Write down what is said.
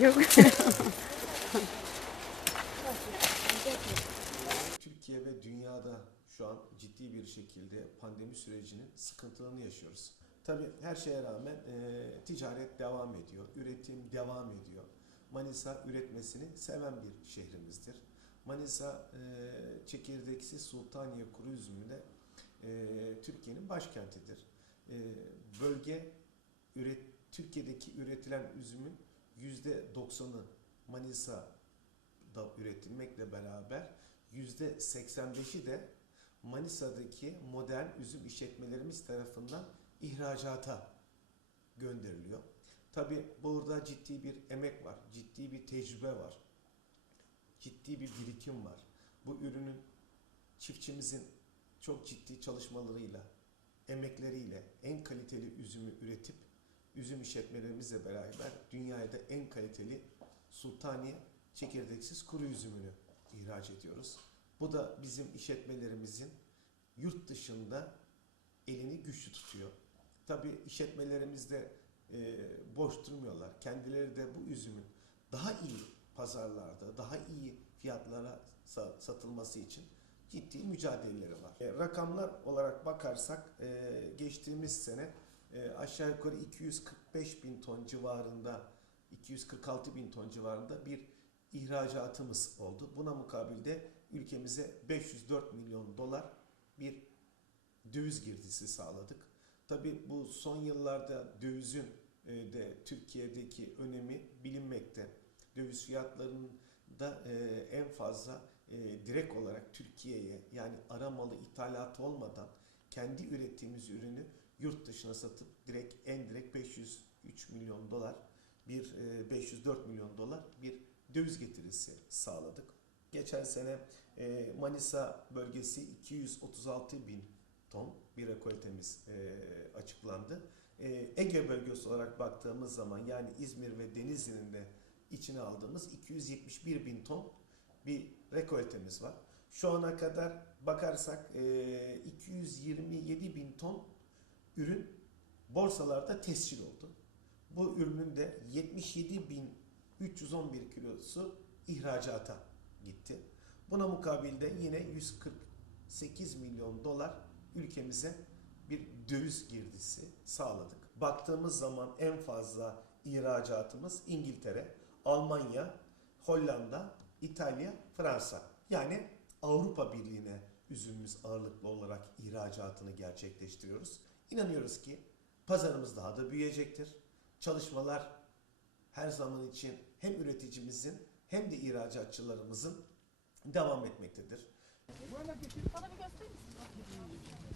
yok. Türkiye ve dünyada şu an ciddi bir şekilde pandemi sürecinin sıkıntılarını yaşıyoruz. Tabii her şeye rağmen e, ticaret devam ediyor, üretim devam ediyor. Manisa üretmesini seven bir şehrimizdir. Manisa e, çekirdeksi Sultaniye kuru üzümünde e, Türkiye'nin başkentidir. E, bölge üret, Türkiye'deki üretilen üzümün %90'ı Manisa'da üretilmekle beraber yüzde 85'i de Manisa'daki modern üzüm işletmelerimiz tarafından ihracata gönderiliyor. Tabi burada ciddi bir emek var, ciddi bir tecrübe var, ciddi bir birikim var. Bu ürünün çiftçimizin çok ciddi çalışmalarıyla, emekleriyle en kaliteli üzümü üretip üzüm işletmelerimizle beraber dünyaya da en kaliteli Sultaniye çekirdeksiz kuru üzümünü ihraç ediyoruz. Bu da bizim işletmelerimizin yurt dışında elini güçlü tutuyor. Tabii işletmelerimizde e, boş durmuyorlar. Kendileri de bu üzümün daha iyi pazarlarda, daha iyi fiyatlara sa- satılması için ciddi mücadeleleri var. E, rakamlar olarak bakarsak e, geçtiğimiz sene e, aşağı yukarı 245 bin ton civarında, 246 bin ton civarında bir ihracatımız oldu. Buna mukabilde ülkemize 504 milyon dolar bir döviz girdisi sağladık. Tabi bu son yıllarda dövizin e, de Türkiye'deki önemi bilinmekte. Döviz fiyatlarının da e, en fazla e, direkt olarak Türkiye'ye yani aramalı ithalat olmadan kendi ürettiğimiz ürünü yurt dışına satıp direkt en direkt 503 milyon dolar bir e, 504 milyon dolar bir döviz getirisi sağladık. Geçen sene e, Manisa bölgesi 236 bin ton bir rekoltemiz e, açıklandı. E, Ege bölgesi olarak baktığımız zaman yani İzmir ve Denizli'nin de içine aldığımız 271 bin ton bir rekoltemiz var. Şu ana kadar bakarsak e, 227 bin ton ürün borsalarda tescil oldu. Bu ürünün de 77 bin 311 kilosu ihracata gitti. Buna mukabilde yine 148 milyon dolar ülkemize bir döviz girdisi sağladık. Baktığımız zaman en fazla ihracatımız İngiltere, Almanya, Hollanda, İtalya, Fransa. Yani Avrupa Birliği'ne üzümümüz ağırlıklı olarak ihracatını gerçekleştiriyoruz. İnanıyoruz ki pazarımız daha da büyüyecektir. Çalışmalar her zaman için hem üreticimizin hem de ihracatçılarımızın devam etmektedir. Bana bir gösterir misin?